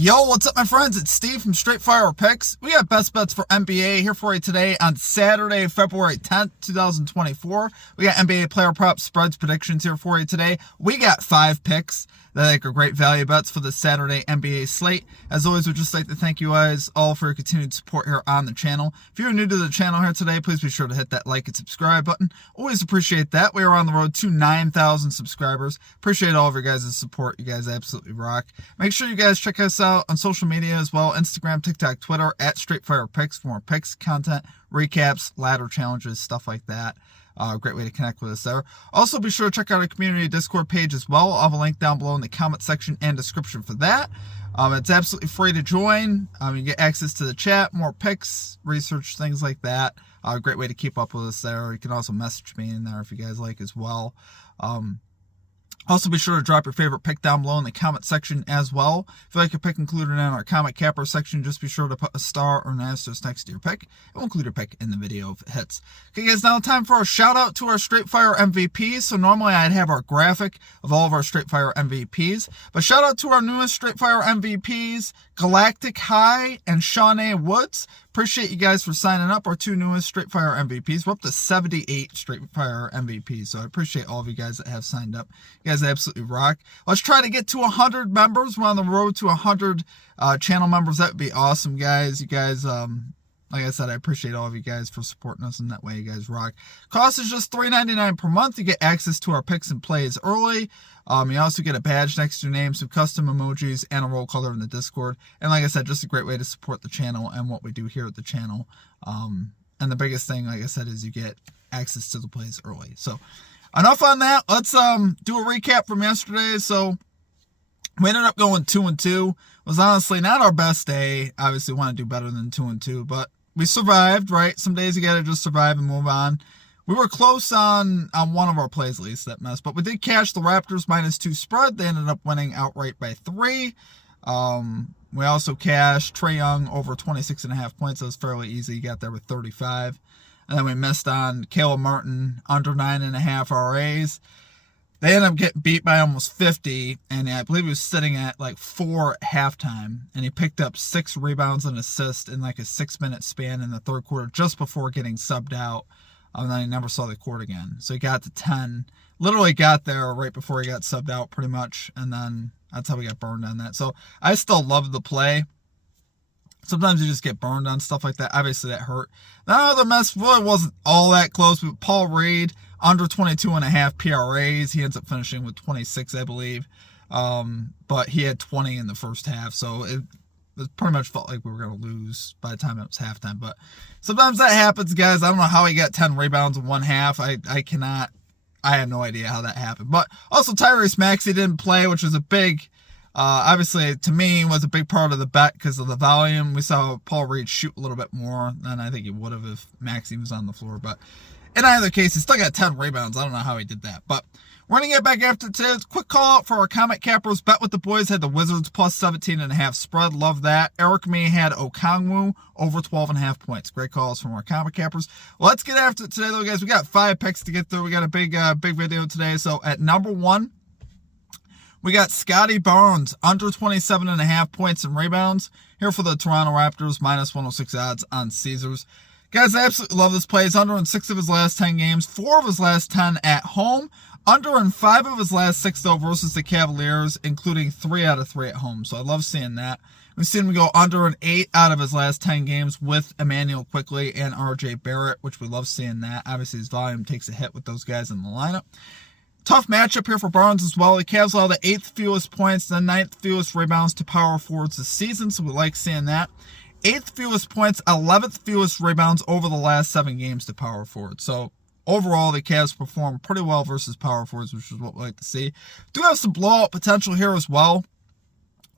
Yo, what's up, my friends? It's Steve from Straight Fire Picks. We got best bets for NBA here for you today on Saturday, February 10th, 2024. We got NBA player props, spreads, predictions here for you today. We got 5 picks that I think are great value bets for the Saturday NBA slate. As always, we'd just like to thank you guys all for your continued support here on the channel. If you're new to the channel here today, please be sure to hit that like and subscribe button. Always appreciate that. We are on the road to 9,000 subscribers. Appreciate all of your guys' support. You guys absolutely rock. Make sure you guys check us out on social media as well, Instagram, TikTok, Twitter, at StraightFirePicks for more picks, content, recaps, ladder challenges, stuff like that. Great way to connect with us there. Also, be sure to check out our community Discord page as well. I'll have a link down below in the comment section and description for that. It's absolutely free to join. You get access to the chat, more picks, research, things like that. Great way to keep up with us there. You can also message me in there if you guys like as well. Also, be sure to drop your favorite pick down below in the comment section as well. If you like your pick included in our comment capper section, just be sure to put a star or an asterisk next to your pick. We'll include your pick in the video if it hits. Okay, guys, now time for a shout out to our Straight Fire MVPs. So normally I'd have our graphic of all of our Straight Fire MVPs, but shout out to our newest Straight Fire MVPs, Galactic High and Shawnee Woods. Appreciate you guys for signing up. Our 2 newest Straight Fire MVPs. We're up to 78 Straight Fire MVPs. So I appreciate all of you guys that have signed up. You guys absolutely rock. Let's try to get to 100 members. We're on the road to 100 channel members. That would be awesome, guys. You guys, like I said, I appreciate all of you guys for supporting us in that way. You guys rock. Cost is just $3.99 per month. You get access to our picks and plays early. You also get a badge next to your name, some custom emojis, and a roll color in the Discord. And like I said, just a great way to support the channel and what we do here at the channel. And the biggest thing, like I said, is you get access to the plays early. So enough on that. Let's do a recap from yesterday. So we ended up going 2-2. It was honestly not our best day. Obviously, we want to do better than 2-2, but we survived, right? Some days you got to just survive and move on. We were close on one of our plays, at least, that mess. But we did cash the Raptors -2 spread. They ended up winning outright by 3. We also cashed Trae Young over 26.5 points. That was fairly easy. He got there with 35. And then we missed on Caleb Martin under 9.5 RAs. They ended up getting beat by almost 50, and I believe he was sitting at like 4 at halftime, and he picked up 6 rebounds and assists in like a 6-minute span in the third quarter just before getting subbed out, and then he never saw the court again. So he got to 10, literally got there right before he got subbed out pretty much, and then that's how we got burned on that. So I still love the play. Sometimes you just get burned on stuff like that. Obviously, that hurt. The other mess really wasn't all that close, but Paul Reed, under 22.5 PRAs. He ends up finishing with 26, I believe. But he had 20 in the first half, so it pretty much felt like we were going to lose by the time it was halftime. But sometimes that happens, guys. I don't know how he got 10 rebounds in one half. I have no idea how that happened. But also, Tyrese Maxey didn't play, which was a big... obviously, to me, was a big part of the bet because of the volume. We saw Paul Reed shoot a little bit more than I think he would have if Maxey was on the floor. But in either case, he still got 10 rebounds. I don't know how he did that. But we're going to get back after today's quick call out for our comment cappers. Bet with the boys had the Wizards plus 17.5 spread. Love that. Eric May had Okongwu over 12.5 points. Great calls from our comment cappers. Well, let's get after it today, though, guys. We got 5 picks to get through. We got a big video today. So at number 1, we got Scotty Barnes, under 27.5 points and rebounds. Here for the Toronto Raptors, -106 odds on Caesars. Guys, I absolutely love this play. He's under in 6 of his last 10 games, 4 of his last 10 at home. Under in 5 of his last 6, though, versus the Cavaliers, including 3 out of 3 at home. So I love seeing that. We've seen him go under in 8 out of his last 10 games with Emmanuel Quickley and RJ Barrett, which we love seeing that. Obviously, his volume takes a hit with those guys in the lineup. Tough matchup here for Barnes as well. The Cavs allow the 8th fewest points, the 9th fewest rebounds to power forwards this season, so we like seeing that. 8th fewest points, 11th fewest rebounds over the last 7 games to power forwards. So overall, the Cavs perform pretty well versus power forwards, which is what we like to see. Do have some blowout potential here as well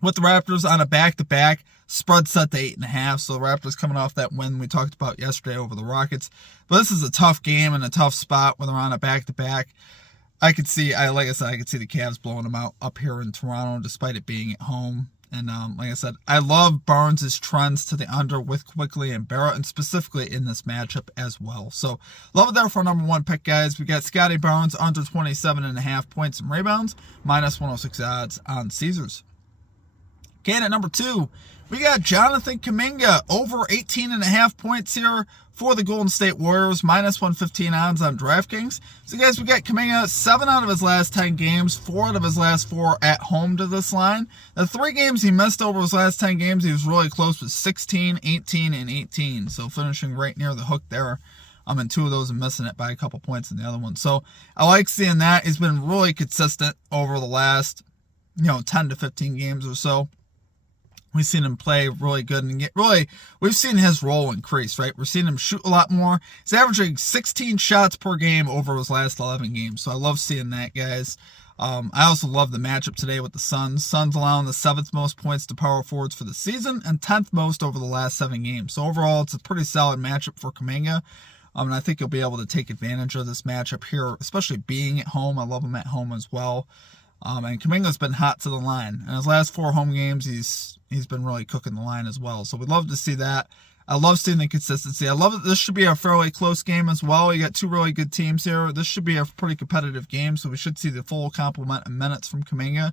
with the Raptors on a back-to-back. Spread set to 8.5, so the Raptors coming off that win we talked about yesterday over the Rockets. But this is a tough game and a tough spot when they're on a back-to-back. I could see, like I said, I could see the Cavs blowing them out up here in Toronto, despite it being at home. And like I said, I love Barnes' trends to the under with Quickley and Barrett, and specifically in this matchup as well. So love it there for our number 1 pick, guys. We got Scotty Barnes under 27.5 points and rebounds, -106 odds on Caesars. Okay, and at number 2, we got Jonathan Kuminga over 18.5 points here for the Golden State Warriors, minus 115 odds on DraftKings. So guys, we got Kuminga 7 out of his last 10 games, 4 out of his last 4 at home to this line. The 3 games he missed over his last 10 games, he was really close with 16, 18, and 18. So finishing right near the hook there. In 2 of those and missing it by a couple points in the other one. So I like seeing that. He's been really consistent over the last, 10 to 15 games or so. We've seen him play really good and we've seen his role increase, right? We're seeing him shoot a lot more. He's averaging 16 shots per game over his last 11 games. So I love seeing that, guys. I also love the matchup today with the Suns. Suns allowing the 7th most points to power forwards for the season and 10th most over the last 7 games. So overall, it's a pretty solid matchup for Kuminga. And I think he'll be able to take advantage of this matchup here, especially being at home. I love him at home as well. And Kuminga's been hot to the line. In his last 4 home games, he's been really cooking the line as well. So we'd love to see that. I love seeing the consistency. I love that this should be a fairly close game as well. You got 2 really good teams here. This should be a pretty competitive game, so we should see the full complement of minutes from Kuminga.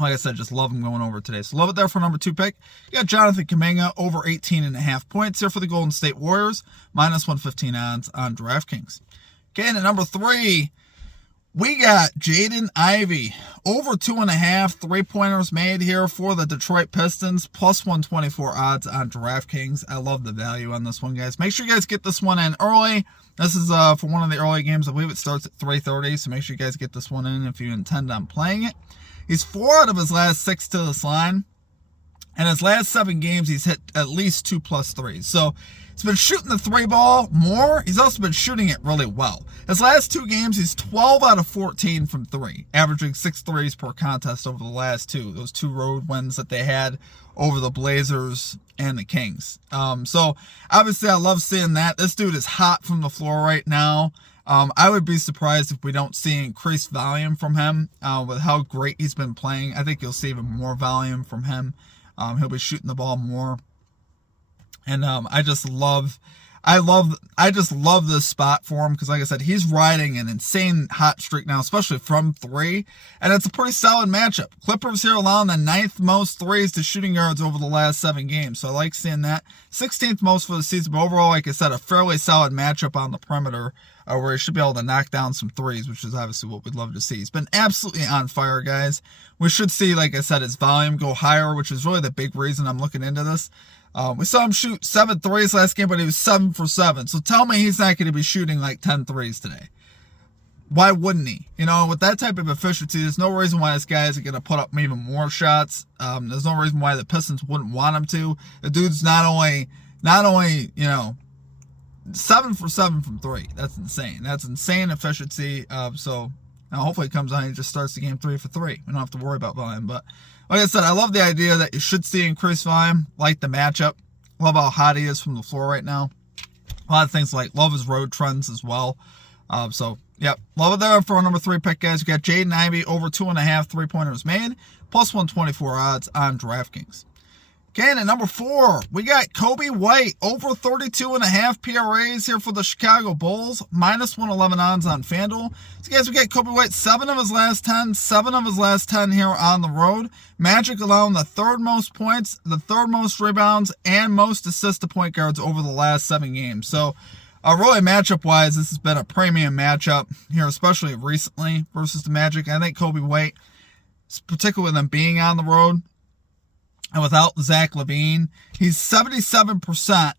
Like I said, just love him going over today. So love it there for number 2 pick. You got Jonathan Kuminga over 18.5 points here for the Golden State Warriors, minus 115 odds on DraftKings. Okay, and at number 3, we got Jaden Ivey over 2.5 3-pointers made here for the Detroit Pistons, plus 124 odds on DraftKings. I love the value on this one, guys. Make sure you guys get this one in early. This is for one of the early games. I believe it starts at 3:30, so make sure you guys get this one in if you intend on playing it. He's 4 out of his last 6 to this line. And his last 7 games, he's hit at least 2+ threes. So he's been shooting the 3 ball more. He's also been shooting it really well. His last 2 games, he's 12 out of 14 from 3, averaging 6 threes per contest over the last 2. Those 2 road wins that they had over the Blazers and the Kings. So obviously I love seeing that. This dude is hot from the floor right now. I would be surprised if we don't see increased volume from him with how great he's been playing. I think you'll see even more volume from him. He'll be shooting the ball more. And I just love this spot for him because, like I said, he's riding an insane hot streak now, especially from 3. And it's a pretty solid matchup. Clippers here allowing the 9th most threes to shooting guards over the last 7 games. So I like seeing that. 16th most for the season. But overall, like I said, a fairly solid matchup on the perimeter where he should be able to knock down some threes, which is obviously what we'd love to see. He's been absolutely on fire, guys. We should see, like I said, his volume go higher, which is really the big reason I'm looking into this. We saw him shoot 7 threes last game, but he was 7 for 7. So tell me he's not going to be shooting like 10 threes today. Why wouldn't he? With that type of efficiency, there's no reason why this guy isn't going to put up even more shots. There's no reason why the Pistons wouldn't want him to. The dude's not only 7 for 7 from 3. That's insane. That's insane efficiency. So now hopefully it comes on and he just starts the game 3 for 3. We don't have to worry about volume. But like I said, I love the idea that you should see increased volume, like the matchup. Love how hot he is from the floor right now. A lot of things love his road trends as well. So, yep. Love it there for our number 3 pick, guys. We got Jaden Ivey over 2.5 3-pointers made, plus 124 odds on DraftKings. Okay, and at number 4, we got Kobe White over 32.5 PRAs here for the Chicago Bulls, minus 111 odds on FanDuel. So guys, we got Kobe White 7 of his last 10, 7 of his last 10 here on the road. Magic allowing the 3rd most points, the 3rd most rebounds, and most assists to point guards over the last 7 games. So really matchup-wise, this has been a premium matchup here, especially recently versus the Magic. I think Kobe White, particularly with them being on the road, and without Zach LaVine, he's 77%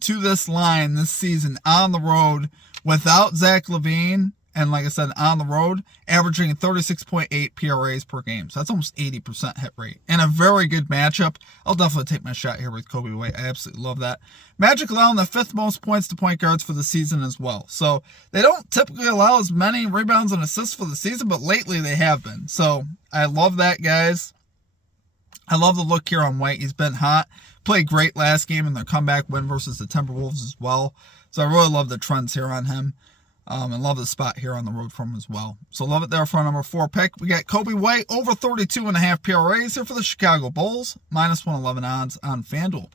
to this line this season on the road without Zach LaVine. And like I said, on the road, averaging 36.8 PRAs per game. So that's almost 80% hit rate. And a very good matchup. I'll definitely take my shot here with Kobe White. I absolutely love that. Magic allowing the 5th most points to point guards for the season as well. So they don't typically allow as many rebounds and assists for the season, but lately they have been. So I love that, guys. I love the look here on White. He's been hot. Played great last game in their comeback win versus the Timberwolves as well. So I really love the trends here on him. And love the spot here on the road for him as well. So love it there for our number 4 pick. We got Kobe White over 32.5 PRAs here for the Chicago Bulls. Minus 111 odds on FanDuel.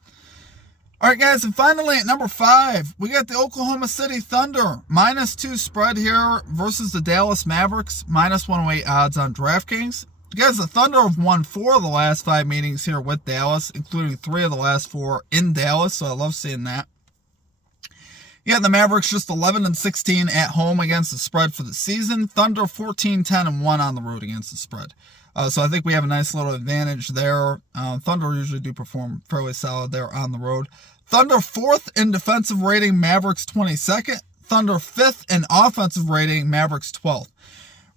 All right, guys. And finally at number 5, we got the Oklahoma City Thunder. -2 spread here versus the Dallas Mavericks. Minus 108 odds on DraftKings. Guys, the Thunder have won 4 of the last 5 meetings here with Dallas, including 3 of the last 4 in Dallas, so I love seeing that. Yeah, the Mavericks just 11-16 at home against the spread for the season. Thunder 14-10-1 on the road against the spread. So I think we have a nice little advantage there. Thunder usually do perform fairly solid there on the road. Thunder 4th in defensive rating, Mavericks 22nd. Thunder 5th in offensive rating, Mavericks 12th.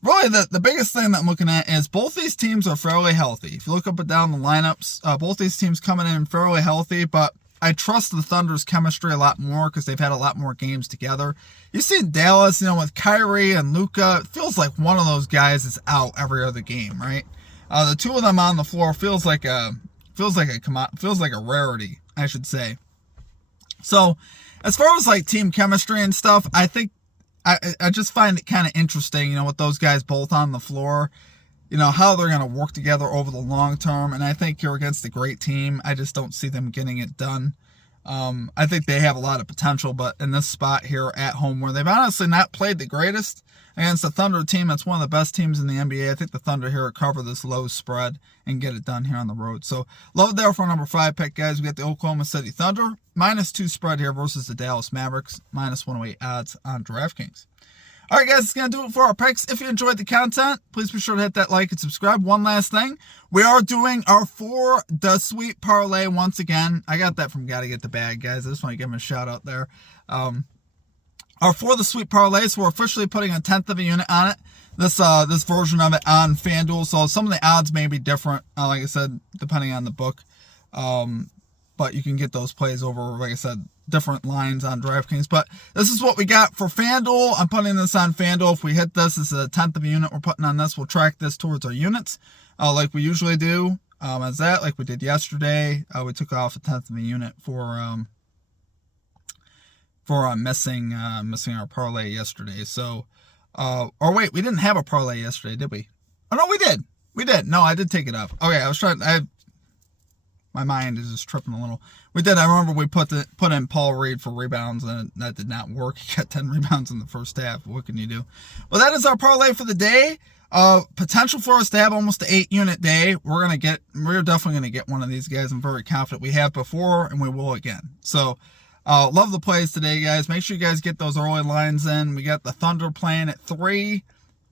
Really, the biggest thing that I'm looking at is both these teams are fairly healthy. If you look up and down the lineups, both these teams coming in fairly healthy, but I trust the Thunder's chemistry a lot more because they've had a lot more games together. You see Dallas, with Kyrie and Luka, it feels like one of those guys is out every other game, right? The two of them on the floor feels like a rarity, I should say. So, as far as like team chemistry and stuff, I think I just find it kind of interesting, with those guys both on the floor, how they're going to work together over the long term. And I think you're against a great team. I just don't see them getting it done. I think they have a lot of potential, but in this spot here at home where they've honestly not played the greatest against the Thunder team, that's one of the best teams in the NBA. I think the Thunder here will cover this low spread and get it done here on the road. So love there for number 5 pick, guys. We got the Oklahoma City Thunder -2 spread here versus the Dallas Mavericks, -108 odds on DraftKings. All right, guys, it's going to do it for our picks. If you enjoyed the content, please be sure to hit that like and subscribe. One last thing, we are doing our For the Sweet Parlay once again. I got that from Gotta Get the Bag, guys. I just want to give him a shout out there. Our For the Sweet Parlay, so we're officially putting 1/10 of a unit on it. This version of it on FanDuel. So some of the odds may be different, like I said, depending on the book. But you can get those plays over, like I said, different lines on DraftKings. But this is what we got for FanDuel. I'm putting this on FanDuel. If we hit this is 1/10 of a unit we're putting on this. We'll track this towards our units, like we usually do. As that, like we did yesterday, we took off 1/10 of a unit for missing our parlay yesterday. So, or wait, we didn't have a parlay yesterday, did we? Oh no, we did. We did. No, I did take it off. Okay, I was trying. My mind is just tripping a little. We did. I remember we put in Paul Reed for rebounds, and that did not work. He got 10 rebounds in the first half. What can you do? Well, that is our parlay for the day. Potential for us to have almost an 8-unit day. We're definitely gonna get one of these guys. I'm very confident. We have before, and we will again. So, love the plays today, guys. Make sure you guys get those early lines in. We got the Thunder playing at 3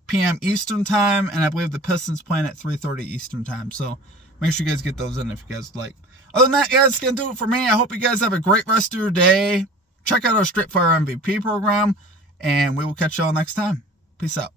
p.m. Eastern time, and I believe the Pistons playing at 3:30 Eastern time. So. Make sure you guys get those in if you guys like. Other than that, guys, it's going to do it for me. I hope you guys have a great rest of your day. Check out our Straight Fire MVP program, and we will catch y'all next time. Peace out.